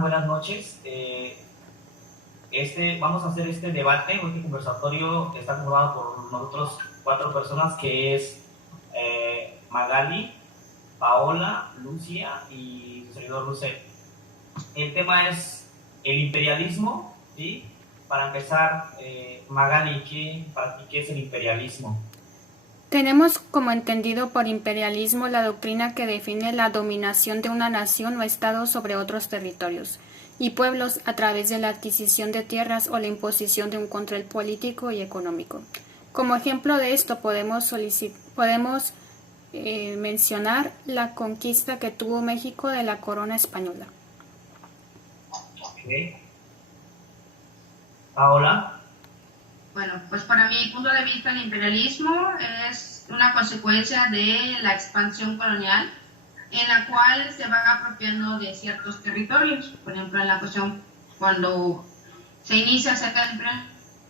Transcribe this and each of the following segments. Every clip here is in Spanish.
Buenas noches. Vamos a hacer este debate, este conversatorio está conformado por nosotros 4 personas, que es Magali, Paola, Lucia y su servidor Lucel. El tema es el imperialismo, ¿sí? Para empezar, Magali, para ti, ¿qué es el imperialismo? Tenemos como entendido por imperialismo la doctrina que define la dominación de una nación o estado sobre otros territorios y pueblos a través de la adquisición de tierras o la imposición de un control político y económico. Como ejemplo de esto podemos mencionar la conquista que tuvo México de la corona española. Okay. Paola. Bueno, pues para mi punto de vista el imperialismo es una consecuencia de la expansión colonial en la cual se van apropiando de ciertos territorios. Por ejemplo, en la cuestión cuando se inicia acerca del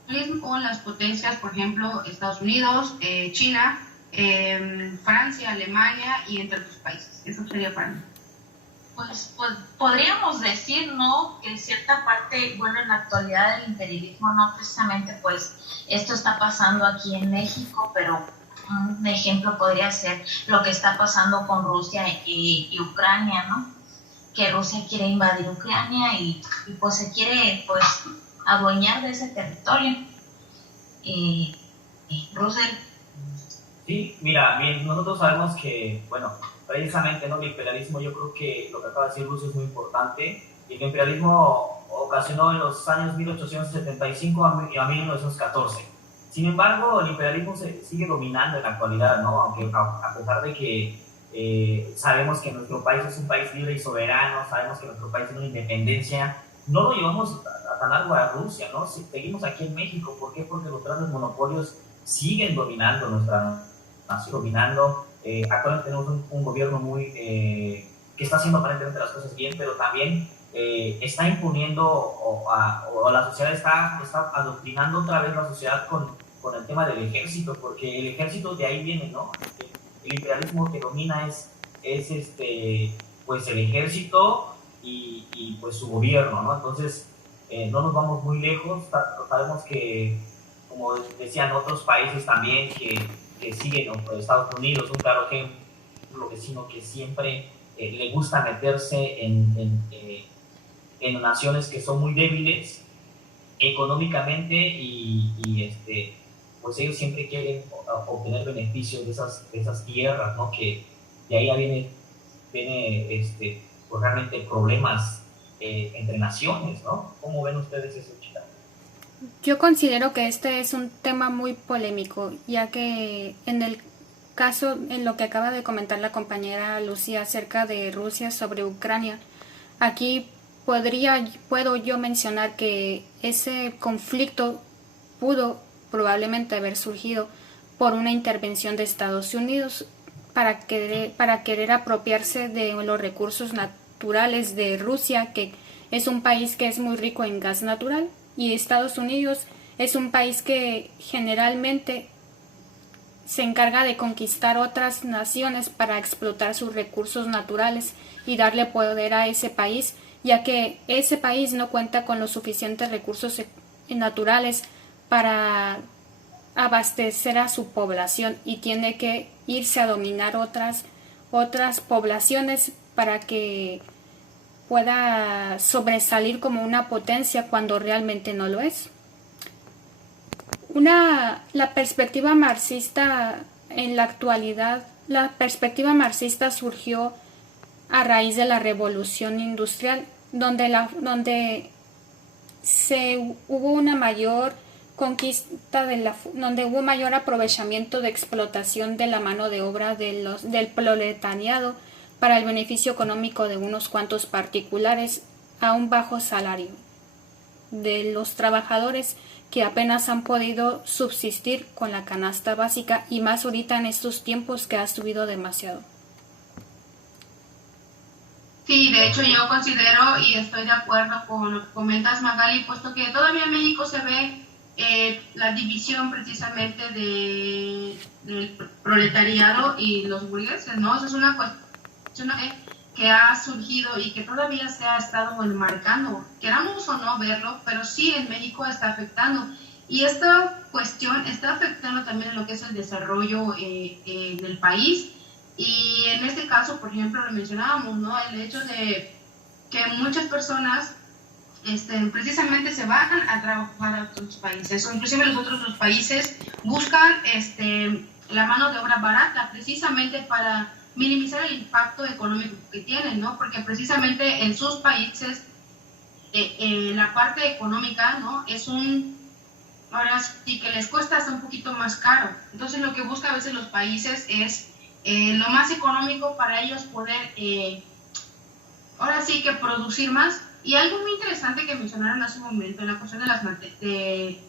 imperialismo con las potencias, por ejemplo, Estados Unidos, China, Francia, Alemania y entre otros países. Eso sería para mí. Pues podríamos decir, ¿no?, que en cierta parte, bueno, en la actualidad del imperialismo, no precisamente, pues, esto está pasando aquí en México, pero un ejemplo podría ser lo que está pasando con Rusia y Ucrania, ¿no? Que Rusia quiere invadir Ucrania y pues se quiere, pues, adueñar de ese territorio. Russell. Sí, mira, bien, nosotros sabemos que, bueno, precisamente, ¿no?, el imperialismo, yo creo que lo que acaba de decir Lucio es muy importante. Y el imperialismo ocasionó en los años 1875 a 1914. Sin embargo, el imperialismo sigue dominando en la actualidad, ¿no? Aunque a pesar de que sabemos que nuestro país es un país libre y soberano, sabemos que nuestro país tiene una independencia, no lo llevamos a tan largo a Rusia, ¿no? Seguimos aquí en México. ¿Por qué? Porque los grandes monopolios siguen dominando nuestra nación, dominando. Actualmente tenemos un gobierno que está haciendo aparentemente las cosas bien, pero también está imponiendo o la sociedad está adoctrinando otra vez la sociedad con el tema del ejército, porque el ejército de ahí viene, ¿no? El imperialismo que domina es pues el ejército y pues su gobierno, ¿no? Entonces no nos vamos muy lejos. Sabemos que, como decían otros países también, que siguen, ¿no? Estados Unidos, un claro ejemplo, vecino que siempre le gusta meterse en naciones que son muy débiles económicamente pues ellos siempre quieren obtener beneficios de esas tierras, ¿no? Que de ahí ya viene pues realmente problemas entre naciones, ¿no? ¿Cómo ven ustedes eso, chicas? Yo considero que este es un tema muy polémico, ya que en el caso, en lo que acaba de comentar la compañera Lucía acerca de Rusia sobre Ucrania, aquí puedo yo mencionar que ese conflicto pudo probablemente haber surgido por una intervención de Estados Unidos para querer apropiarse de los recursos naturales de Rusia, que es un país que es muy rico en gas natural, y Estados Unidos es un país que generalmente se encarga de conquistar otras naciones para explotar sus recursos naturales y darle poder a ese país, ya que ese país no cuenta con los suficientes recursos naturales para abastecer a su población y tiene que irse a dominar otras poblaciones para que pueda sobresalir como una potencia cuando realmente no lo es. La perspectiva marxista en la actualidad, la perspectiva marxista surgió a raíz de la revolución industrial, donde hubo una mayor conquista donde hubo mayor aprovechamiento de explotación de la mano de obra del proletariado para el beneficio económico de unos cuantos particulares a un bajo salario de los trabajadores que apenas han podido subsistir con la canasta básica, y más ahorita en estos tiempos que ha subido demasiado. Sí, de hecho yo considero y estoy de acuerdo con lo que comentas, Magali, puesto que todavía en México se ve la división precisamente del proletariado y los burgueses, ¿no? Eso es una cuestión que ha surgido y que todavía se ha estado enmarcando, queramos o no verlo, pero sí en México está afectando. Y esta cuestión está afectando también en lo que es el desarrollo del país. Y en este caso, por ejemplo, lo mencionábamos, ¿no? El hecho de que muchas personas precisamente se van a trabajar a otros países, o inclusive los países buscan la mano de obra barata, precisamente para minimizar el impacto económico que tienen, ¿no? Porque precisamente en sus países la parte económica, ¿no? Ahora sí que les cuesta hasta un poquito más caro. Entonces lo que buscan a veces los países es lo más económico para ellos poder, ahora sí que producir más. Y algo muy interesante que mencionaron hace un momento en la cuestión de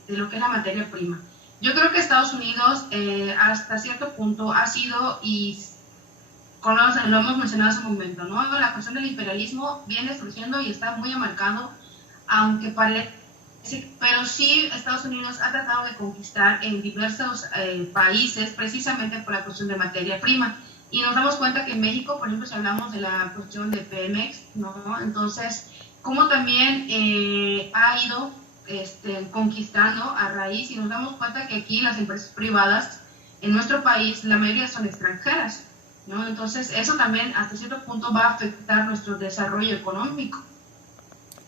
lo que es la materia prima. Yo creo que Estados Unidos hasta cierto punto ha sido, y lo hemos mencionado hace un momento, ¿no? La cuestión del imperialismo viene surgiendo y está muy marcado, aunque parece, pero sí Estados Unidos ha tratado de conquistar en diversos países precisamente por la cuestión de materia prima. Y nos damos cuenta que en México, por ejemplo, si hablamos de la cuestión de Pemex, ¿no? Entonces, como también ha ido conquistando a raíz, y nos damos cuenta que aquí las empresas privadas en nuestro país, la mayoría son extranjeras, ¿no? Entonces, eso también hasta cierto punto va a afectar nuestro desarrollo económico.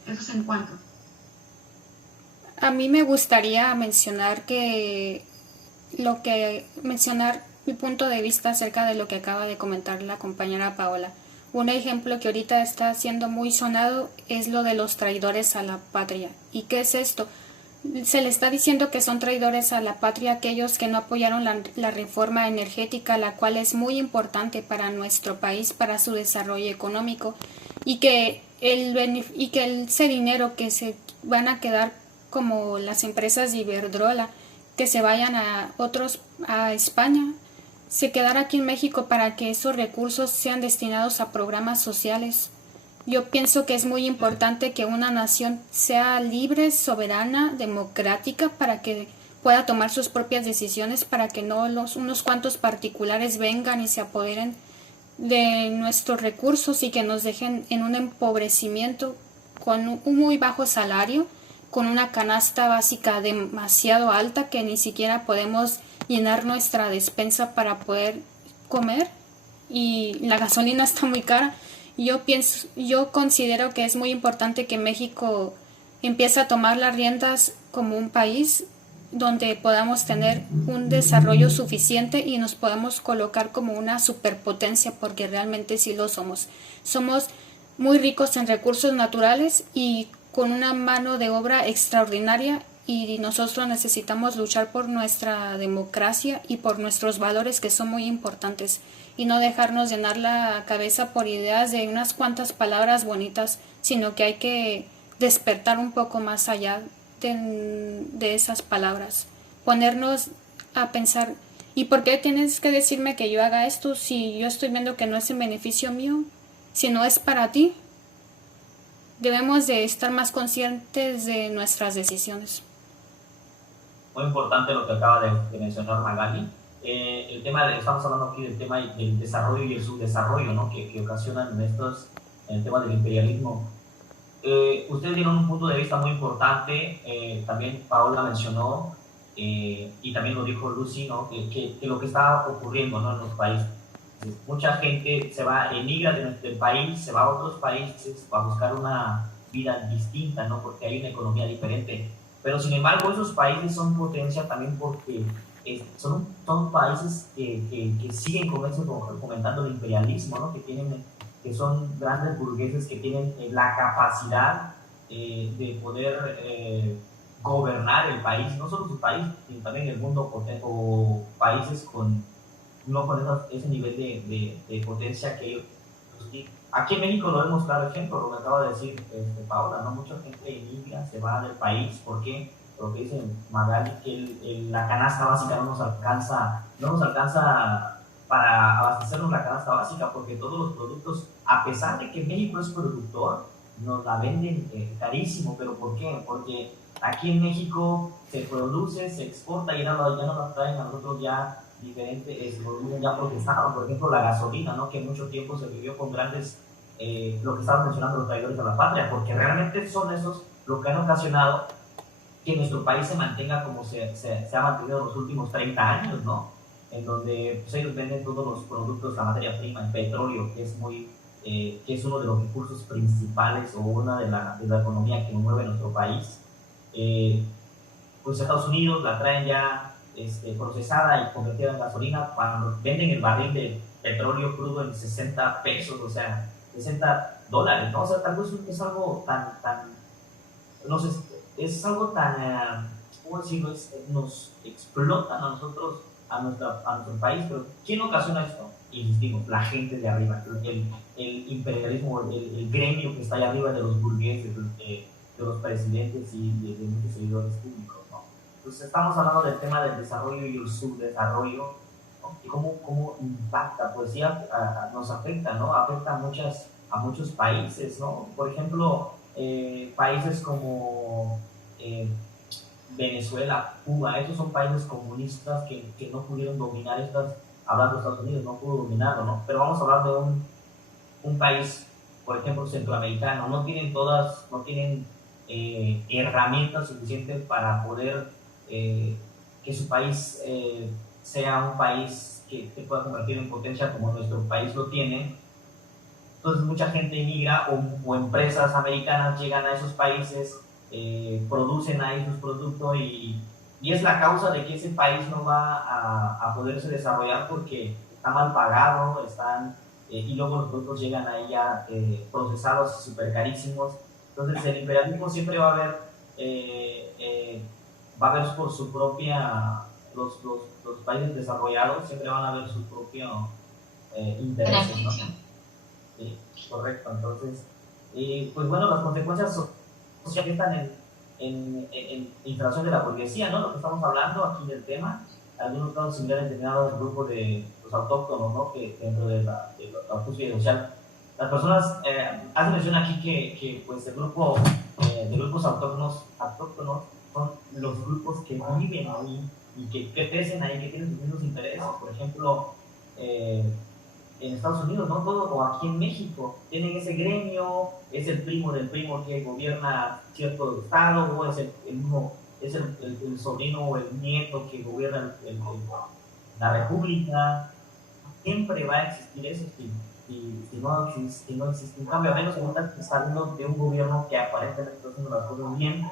Eso es en cuanto. A mí me gustaría mencionar mi punto de vista acerca de lo que acaba de comentar la compañera Paola. Un ejemplo que ahorita está siendo muy sonado es lo de los traidores a la patria. ¿Y qué es esto? Se le está diciendo que son traidores a la patria aquellos que no apoyaron la reforma energética, la cual es muy importante para nuestro país, para su desarrollo económico, y que ese dinero que se van a quedar como las empresas de Iberdrola, que se vayan a España, se quedará aquí en México para que esos recursos sean destinados a programas sociales. Yo pienso que es muy importante que una nación sea libre, soberana, democrática, para que pueda tomar sus propias decisiones, para que no unos cuantos particulares vengan y se apoderen de nuestros recursos y que nos dejen en un empobrecimiento con un muy bajo salario, con una canasta básica demasiado alta que ni siquiera podemos llenar nuestra despensa para poder comer, y la gasolina está muy cara. Yo considero que es muy importante que México empiece a tomar las riendas como un país donde podamos tener un desarrollo suficiente y nos podamos colocar como una superpotencia, porque realmente sí lo somos. Somos muy ricos en recursos naturales y con una mano de obra extraordinaria, y nosotros necesitamos luchar por nuestra democracia y por nuestros valores, que son muy importantes, y no dejarnos llenar la cabeza por ideas de unas cuantas palabras bonitas, sino que hay que despertar un poco más allá de esas palabras, ponernos a pensar, ¿y por qué tienes que decirme que yo haga esto si yo estoy viendo que no es en beneficio mío, si no es para ti? Debemos de estar más conscientes de nuestras decisiones. Muy importante lo que acaba de mencionar Magali. Estamos hablando aquí del tema del desarrollo y el subdesarrollo, ¿no? que ocasionan en el tema del imperialismo. Ustedes dieron un punto de vista muy importante, también Paola mencionó, y también lo dijo Lucy, ¿no? que lo que está ocurriendo, ¿no? en los países. Mucha gente emigra del país, se va a otros países para buscar una vida distinta, ¿no? porque hay una economía diferente. Pero sin embargo, esos países son potencia también porque son países que siguen fomentando el imperialismo, ¿no? que son grandes burgueses que tienen la capacidad de poder gobernar el país, no solo su país, sino también el mundo, o países no con ese nivel de potencia que ellos tienen. Aquí en México lo vemos claro ejemplo, lo que acaba de decir Paola, ¿no? Mucha gente emigra, se va del país, ¿por qué? Lo que dice Magali, que la canasta básica no nos alcanza para abastecernos la canasta básica, porque todos los productos, a pesar de que México es productor, nos la venden carísimo. ¿Pero por qué? Porque aquí en México se produce, se exporta y ya nos la traen a nosotros ya diferente, volumen ya procesado. Por ejemplo, la gasolina, ¿no? que mucho tiempo se vivió con grandes lo que estaban mencionando los traidores a la patria, porque realmente son esos lo que han ocasionado que nuestro país se mantenga como se ha mantenido en los últimos 30 años, ¿no? En donde pues, ellos venden todos los productos, la materia prima, el petróleo, que es que es uno de los recursos principales o una de la economía que mueve nuestro país. Pues Estados Unidos la traen ya procesada y convertida en gasolina cuando venden el barril de petróleo crudo en 60 pesos, o sea, $60, ¿no? O sea, tal vez es algo tan no sé, es algo tan, ¿cómo decirlo? Nos explotan a nosotros, a nuestro país, pero ¿quién ocasiona esto? Insistimos, la gente de arriba, el imperialismo, el gremio que está allá arriba de los burgueses, de los presidentes y de muchos seguidores públicos, ¿no? Entonces estamos hablando del tema del desarrollo y el subdesarrollo, ¿no? Y cómo impacta, pues sí, nos afecta, ¿no? Afecta a muchos países, ¿no? Por ejemplo, países como Venezuela, Cuba, esos son países comunistas que no pudieron dominar hablando de Estados Unidos, no pudo dominarlo, ¿no? Pero vamos a hablar de un país, por ejemplo, centroamericano, no tienen herramientas suficientes para poder que su país sea un país que se pueda convertir en potencia como nuestro país lo tiene. Entonces mucha gente emigra o empresas americanas llegan a esos países, producen ahí sus productos y es la causa de que ese país no va a poderse desarrollar porque está mal pagado, y luego los productos llegan ahí ya procesados súper carísimos. Entonces el imperialismo siempre va a ver por su propia, los países desarrollados siempre van a ver su propio interés, ¿no? Sí, correcto. Entonces, pues bueno, las consecuencias sociales están en inflación de la burguesía, ¿no? Lo que estamos hablando aquí del tema, algunos casos similares determinados del grupo de los autóctonos, ¿no? Que dentro de la justicia social, las personas, hace mención aquí que pues el grupo de grupos autóctonos son los grupos que viven ahí y que crecen ahí, que tienen sus mismos intereses. Por ejemplo, en Estados Unidos, ¿no? Todo, o aquí en México, tienen ese gremio, es el primo del primo que gobierna cierto estado, o es el sobrino o el nieto que gobierna la república. Siempre va a existir eso si no existe un cambio, a menos que está hablando de un gobierno que aparentemente está haciendo las cosas bien,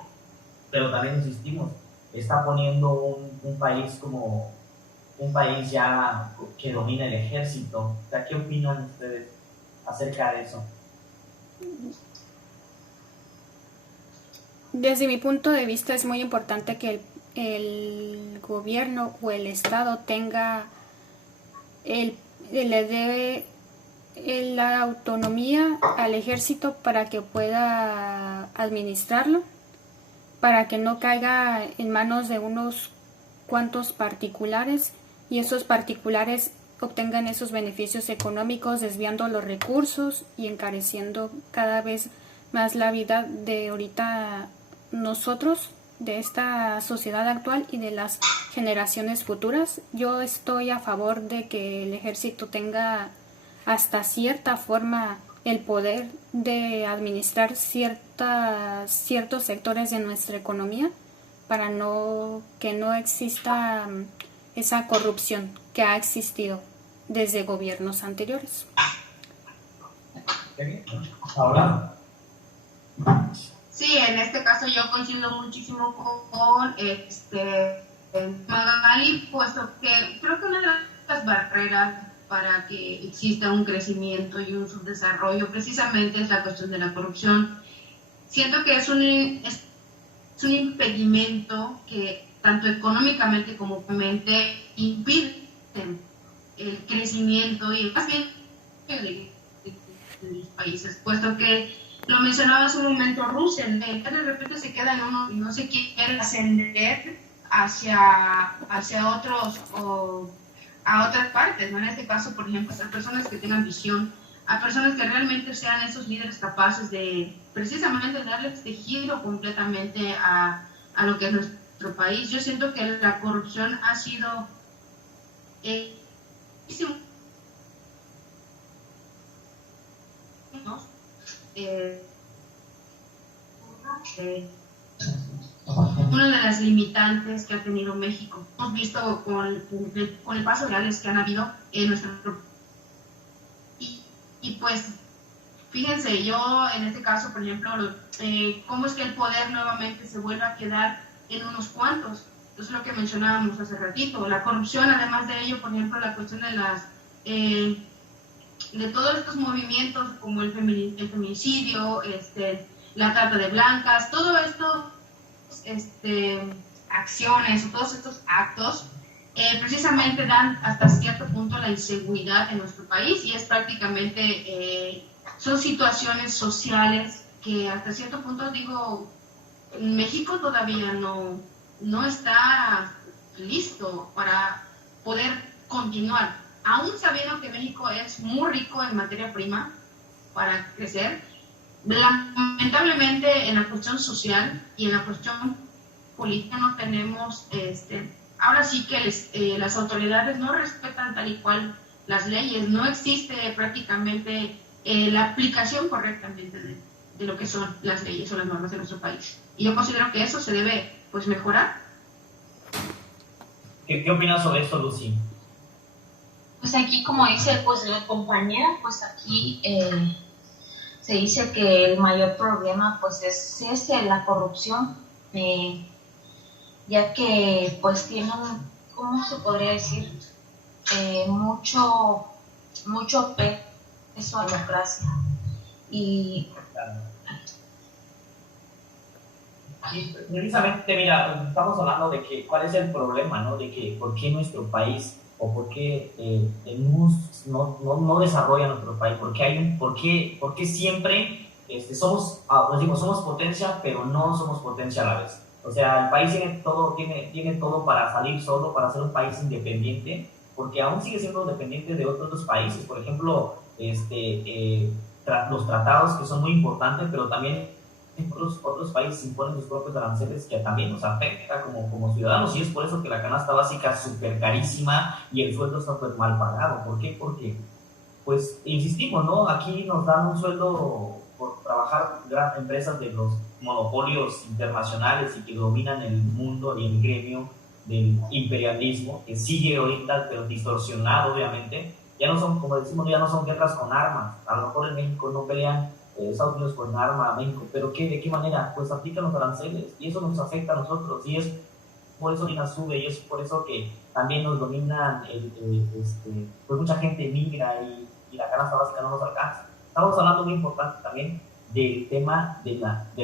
pero también insistimos, está poniendo un país como un país ya que domina el ejército. O sea, ¿qué opinan ustedes acerca de eso? Desde mi punto de vista es muy importante que el gobierno o el Estado le dé la autonomía al ejército para que pueda administrarlo, para que no caiga en manos de unos cuantos particulares y esos particulares obtengan esos beneficios económicos desviando los recursos y encareciendo cada vez más la vida de ahorita nosotros, de esta sociedad actual y de las generaciones futuras. Yo estoy a favor de que el ejército tenga hasta cierta forma el poder de administrar ciertos sectores de nuestra economía para que no exista esa corrupción que ha existido desde gobiernos anteriores. Ahora. Sí, en este caso yo coincido muchísimo con Magali, puesto que creo que una de las barreras para que exista un crecimiento y un subdesarrollo precisamente es la cuestión de la corrupción. Siento que es un impedimento que tanto económicamente como humanamente impide el crecimiento y más bien de los países, puesto que lo mencionaba hace un momento Rusia, de repente se queda en uno y no se quiere ascender hacia otros o a otras partes, ¿no? En este caso, por ejemplo, a personas que tengan visión, a personas que realmente sean esos líderes capaces de precisamente darle este giro completamente a lo que es nuestro país. Yo siento que la corrupción ha sido eh, una de las limitantes que ha tenido México. Hemos visto con el paso reales que han habido en nuestro y pues fíjense, yo en este caso, por ejemplo, cómo es que el poder nuevamente se vuelve a quedar en unos cuantos. Eso es lo que mencionábamos hace ratito. La corrupción, además de ello, por ejemplo, la cuestión de las de todos estos movimientos como el feminicidio, la trata de blancas, todo esto, acciones o todos estos actos precisamente dan hasta cierto punto la inseguridad en nuestro país y es prácticamente, son situaciones sociales que hasta cierto punto, digo, México todavía no está listo para poder continuar, aún sabiendo que México es muy rico en materia prima para crecer. Lamentablemente en la cuestión social y en la cuestión política no tenemos, ahora sí que las autoridades no respetan tal y cual las leyes, no existe prácticamente la aplicación correctamente de lo que son las leyes o las normas de nuestro país. Y yo considero que eso se debe pues mejorar. ¿Qué opinas sobre esto, Lucy? Pues aquí, como dice pues la compañera, pues aquí se dice que el mayor problema pues es la corrupción, ya que pues tienen, ¿cómo se podría decir? Mucho peso a la democracia. Y precisamente, mira, estamos hablando de que cuál es el problema, ¿no? De que por qué nuestro país o por qué no desarrolla nuestro país, por qué siempre somos potencia, pero no somos potencia a la vez. O sea, el país tiene todo para salir solo, para ser un país independiente, porque aún sigue siendo dependiente de otros países. Por ejemplo, los tratados que son muy importantes, pero también otros países imponen sus propios aranceles que también nos afecta como ciudadanos, y es por eso que la canasta básica es súper carísima y el sueldo está pues mal pagado. ¿Por qué? Porque, pues, insistimos, ¿no? Aquí nos dan un sueldo por trabajar grandes empresas de los monopolios internacionales y que dominan el mundo y el gremio del imperialismo, que sigue ahorita, pero distorsionado, obviamente. Ya no son, como decimos, ya no son guerras con armas. A lo mejor en México no pelean Estados Unidos con arma a México, pero ¿de qué manera? Pues aplican los aranceles y eso nos afecta a nosotros, y es por eso Lina sube, y es por eso que también nos dominan, pues mucha gente migra y la canasta básica no nos alcanza. Estamos hablando muy importante también del tema de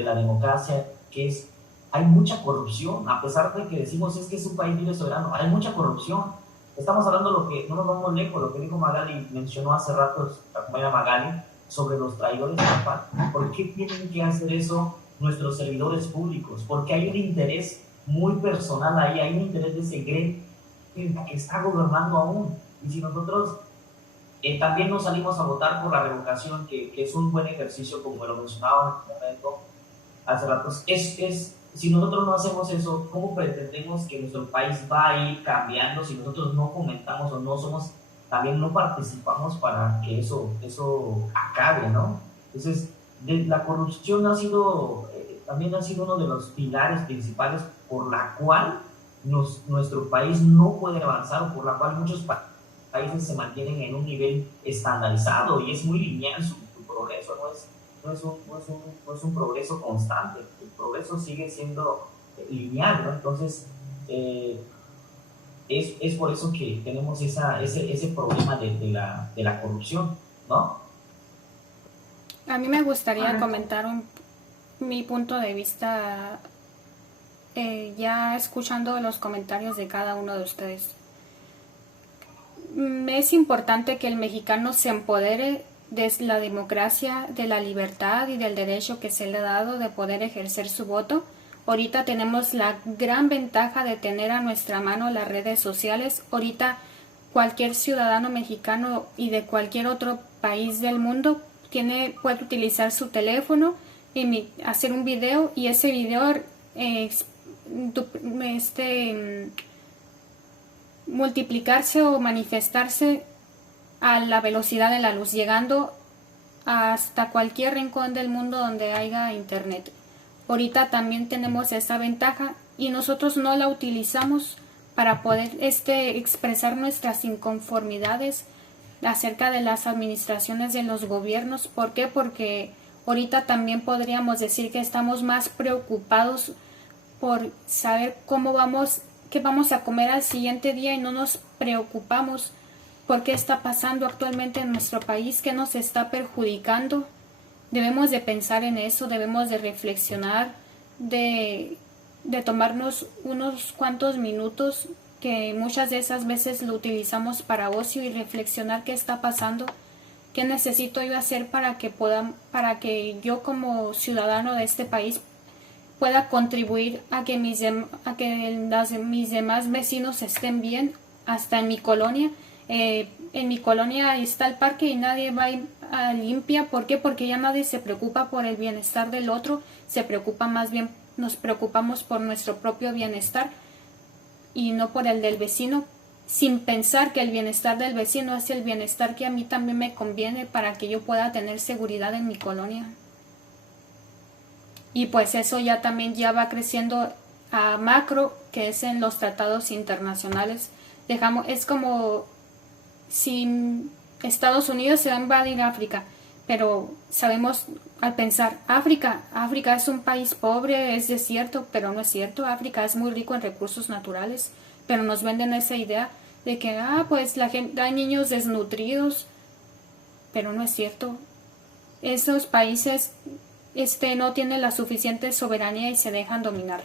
la democracia, que hay mucha corrupción, a pesar de que decimos es que es un país libre soberano, hay mucha corrupción. Estamos hablando no nos vamos lejos, lo que dijo Magali, mencionó hace rato la compañera Magali, sobre los traidores de la patria. ¿Por qué tienen que hacer eso nuestros servidores públicos? Porque hay un interés muy personal ahí, hay un interés de ese gremio que está gobernando aún. Y si nosotros también nos salimos a votar por la revocación, que es un buen ejercicio, como lo mencionaba en el momento hace rato, si nosotros no hacemos eso, ¿cómo pretendemos que nuestro país va a ir cambiando si nosotros no fomentamos o también no participamos para que eso acabe, ¿no? Entonces, la corrupción también ha sido uno de los pilares principales por la cual nuestro país no puede avanzar, o por la cual muchos países se mantienen en un nivel estandarizado y es muy lineal su progreso, no es un progreso constante, el progreso sigue siendo lineal, ¿no? Entonces, es por eso que tenemos ese problema de la corrupción, ¿no? A mí me gustaría comentar mi punto de vista, ya escuchando los comentarios de cada uno de ustedes. Es importante que el mexicano se empodere de la democracia, de la libertad y del derecho que se le ha dado de poder ejercer su voto. Ahorita tenemos la gran ventaja de tener a nuestra mano las redes sociales. Ahorita cualquier ciudadano mexicano y de cualquier otro país del mundo puede utilizar su teléfono y hacer un video, y ese video multiplicarse o manifestarse a la velocidad de la luz, llegando hasta cualquier rincón del mundo donde haya internet. Ahorita también tenemos esa ventaja y nosotros no la utilizamos para poder expresar nuestras inconformidades acerca de las administraciones de los gobiernos. ¿Por qué? Porque ahorita también podríamos decir que estamos más preocupados por saber qué vamos a comer al siguiente día, y no nos preocupamos por qué está pasando actualmente en nuestro país, qué nos está perjudicando. Debemos de pensar en eso, debemos de reflexionar, de tomarnos unos cuantos minutos, que muchas de esas veces lo utilizamos para ocio, y reflexionar qué está pasando, qué necesito yo hacer para que yo como ciudadano de este país pueda contribuir a que mis demás vecinos estén bien, hasta en mi colonia. En mi colonia está el parque y nadie va a limpia. ¿Por qué? Porque ya nadie se preocupa por el bienestar del otro, nos preocupamos por nuestro propio bienestar y no por el del vecino, sin pensar que el bienestar del vecino es el bienestar que a mí también me conviene para que yo pueda tener seguridad en mi colonia. Y pues eso ya también va creciendo a macro, que es en los tratados internacionales. Es como si Estados Unidos se va a invadir África, pero sabemos al pensar, África es un país pobre, es desierto, pero no es cierto. África es muy rico en recursos naturales, pero nos venden esa idea de que pues hay niños desnutridos, pero no es cierto. Esos países no tienen la suficiente soberanía y se dejan dominar.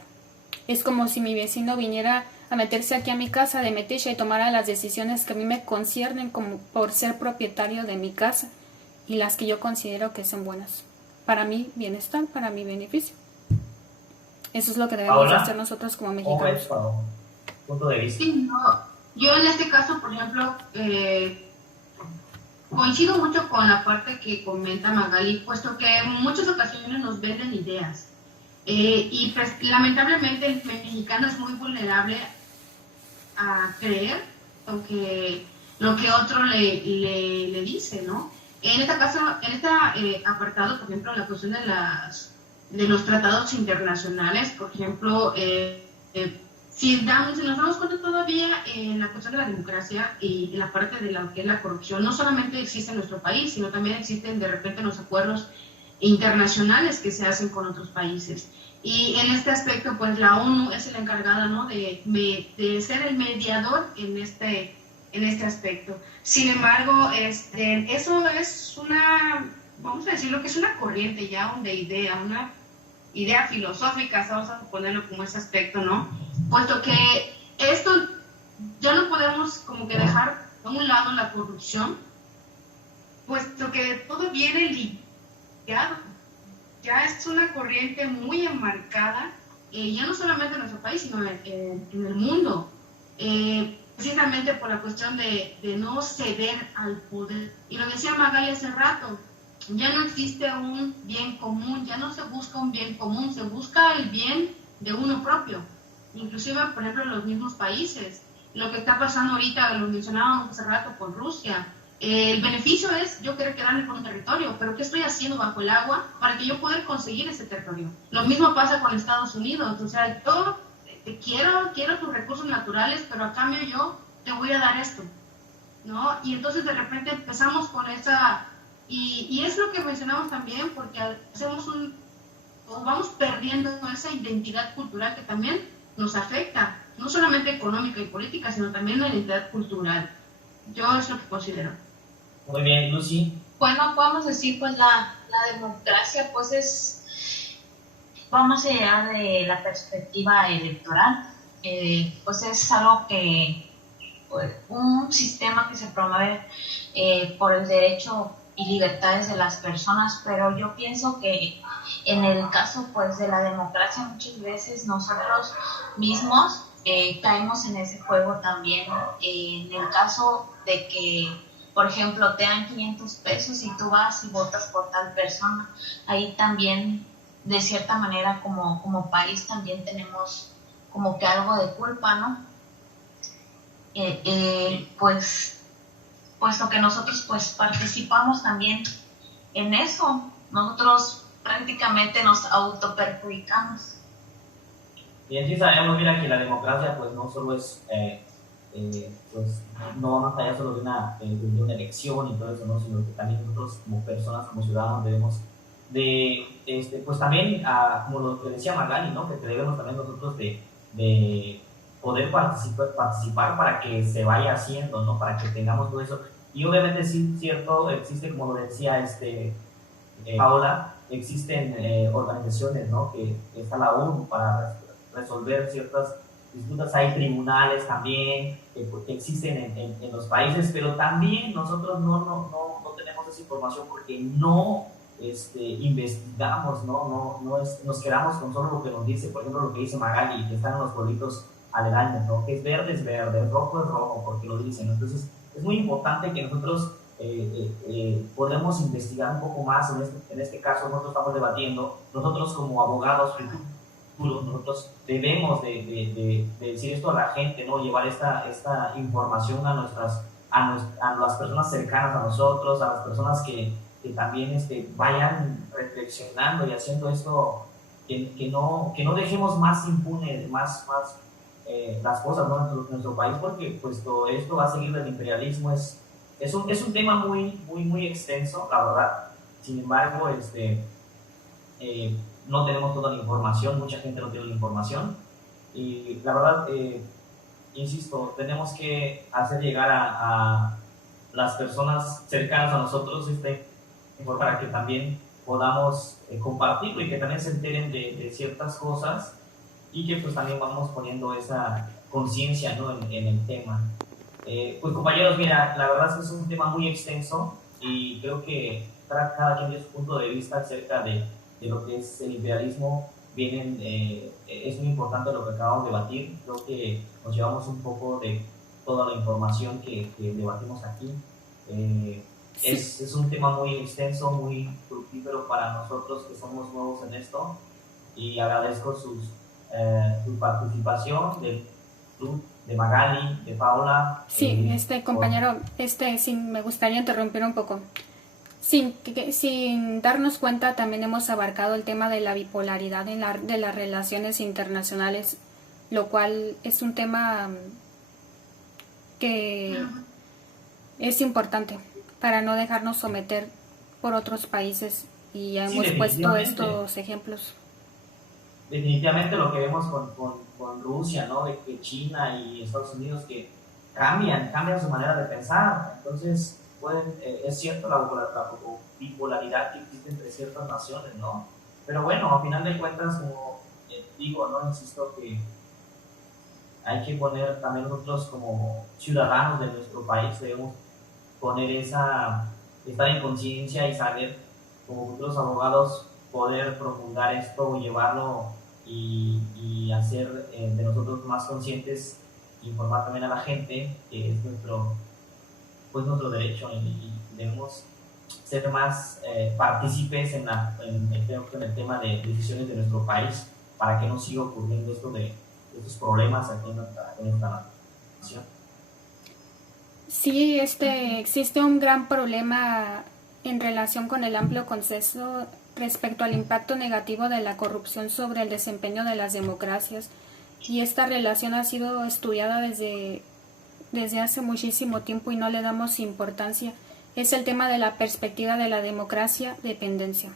Es como si mi vecino viniera a meterse aquí a mi casa de metiche y tomara las decisiones que a mí me conciernen como por ser propietario de mi casa, y las que yo considero que son buenas para mi bienestar, para mi beneficio. Eso es lo que debemos hacer nosotros como mexicanos. Punto de vista. Sí, no. Yo en este caso, por ejemplo, coincido mucho con la parte que comenta Magali, puesto que en muchas ocasiones nos venden ideas. Y pues, lamentablemente el mexicano es muy vulnerable a creer lo que otro le dice, ¿no? En este caso, en este apartado, por ejemplo, la cuestión de los tratados internacionales, por ejemplo, si nos damos cuenta todavía en la cuestión de la democracia y en la parte de lo que es la corrupción, no solamente existe en nuestro país, sino también existen de repente los acuerdos internacionales que se hacen con otros países. Y en este aspecto, pues la ONU es la encargada, ¿no?, de ser el mediador en este aspecto. Sin embargo, eso es vamos a decirlo, que es una corriente ya de idea, una idea filosófica, vamos a ponerlo como ese aspecto, ¿no? Puesto que esto ya no podemos como que dejar a un lado la corrupción, puesto que todo viene ligado. Ya es una corriente muy enmarcada, ya no solamente en nuestro país, sino en el mundo, precisamente por la cuestión de no ceder al poder. Y lo decía Magali hace rato, ya no existe un bien común, ya no se busca un bien común, se busca el bien de uno propio. Inclusive, por ejemplo, en los mismos países, lo que está pasando ahorita, lo mencionábamos hace rato con Rusia, el beneficio es yo querer quedarme con un territorio, pero ¿qué estoy haciendo bajo el agua para que yo pueda conseguir ese territorio? Lo mismo pasa con Estados Unidos, o sea, yo quiero tus recursos naturales, pero a cambio yo te voy a dar esto, ¿no? Y entonces de repente empezamos con esa, y es lo que mencionamos también, porque vamos perdiendo esa identidad cultural que también nos afecta, no solamente económica y política, sino también la identidad cultural. Yo es lo que considero. Muy bien, Lucy. Bueno, podemos decir, pues la democracia, pues vamos allá de la perspectiva electoral, pues es algo que, pues, un sistema que se promueve por el derecho y libertades de las personas, pero yo pienso que en el caso, pues, de la democracia, muchas veces nosotros mismos caemos en ese juego también. En el caso de que, por ejemplo, te dan 500 pesos y tú vas y votas por tal persona, ahí también, de cierta manera, como país también tenemos como que algo de culpa, ¿no? Pues puesto que nosotros pues participamos también en eso nosotros prácticamente nos autoperjudicamos. Bien, sí sabemos, mira, que la democracia pues no solo es, pues no más allá solo de una elección y todo eso, ¿no? Sino que también nosotros como personas, como ciudadanos debemos pues también, como lo que decía Magali, ¿no? Que debemos también nosotros de poder participar para que se vaya haciendo, ¿no? Para que tengamos todo eso. Y obviamente sí, cierto, existe, como lo decía Paola, existen organizaciones, ¿no? Que está la ONU para resolver ciertas disputas, hay tribunales también que existen en los países, pero también nosotros no tenemos esa información porque no investigamos, nos quedamos con solo lo que nos dice, por ejemplo, lo que dice Magali, que están en los pueblitos aledaños, ¿no? Que es verde, rojo es rojo, porque lo dicen, ¿no? Entonces, es muy importante que nosotros podamos investigar un poco más. En este caso, nosotros estamos debatiendo, nosotros como abogados futuros, nosotros debemos de decir esto a la gente, ¿no? Llevar esta información a las personas cercanas a nosotros, a las personas que también vayan reflexionando y haciendo esto, que no dejemos más impunes, más las cosas, ¿no? En nuestro país, porque pues todo esto va a seguir del imperialismo. Es un tema muy extenso, la verdad. Sin embargo, no tenemos toda la información, mucha gente no tiene la información, y la verdad, insisto, tenemos que hacer llegar a las personas cercanas a nosotros para que también podamos compartirlo y que también se enteren de ciertas cosas, y que pues también vamos poniendo esa conciencia, ¿no? en el tema. Pues compañeros, mira, la verdad es que es un tema muy extenso y creo que cada quien tiene su punto de vista acerca de lo que es el imperialismo. Es muy importante lo que acabamos de debatir. Creo que nos llevamos un poco de toda la información que debatimos aquí. Sí. Es un tema muy extenso, muy fructífero para nosotros que somos nuevos en esto, y agradezco su participación de Magali, de Paola. Sí, compañero, sí, me gustaría interrumpir un poco. Sin darnos cuenta, también hemos abarcado el tema de la bipolaridad de las relaciones internacionales, lo cual es un tema que es importante para no dejarnos someter por otros países, y ya hemos puesto estos ejemplos. Definitivamente lo que vemos con Rusia, ¿no? De que China y Estados Unidos que cambian su manera de pensar. Entonces, es cierto la bipolaridad que existe entre ciertas naciones, ¿no? Pero bueno, a final de cuentas, como digo, ¿no? Insisto que hay que poner también nosotros como ciudadanos de nuestro país, debemos poner estar en conciencia y saber, como futuros abogados, poder promulgar esto, llevarlo y hacer de nosotros más conscientes, informar también a la gente, que es nuestro derecho, y debemos ser más partícipes en el tema de decisiones de nuestro país, para que no siga ocurriendo estos problemas aquí en nuestra nación. Sí, existe un gran problema en relación con el amplio consenso respecto al impacto negativo de la corrupción sobre el desempeño de las democracias, y esta relación ha sido estudiada desde hace muchísimo tiempo y no le damos importancia. Es el tema de la perspectiva de la democracia dependencia.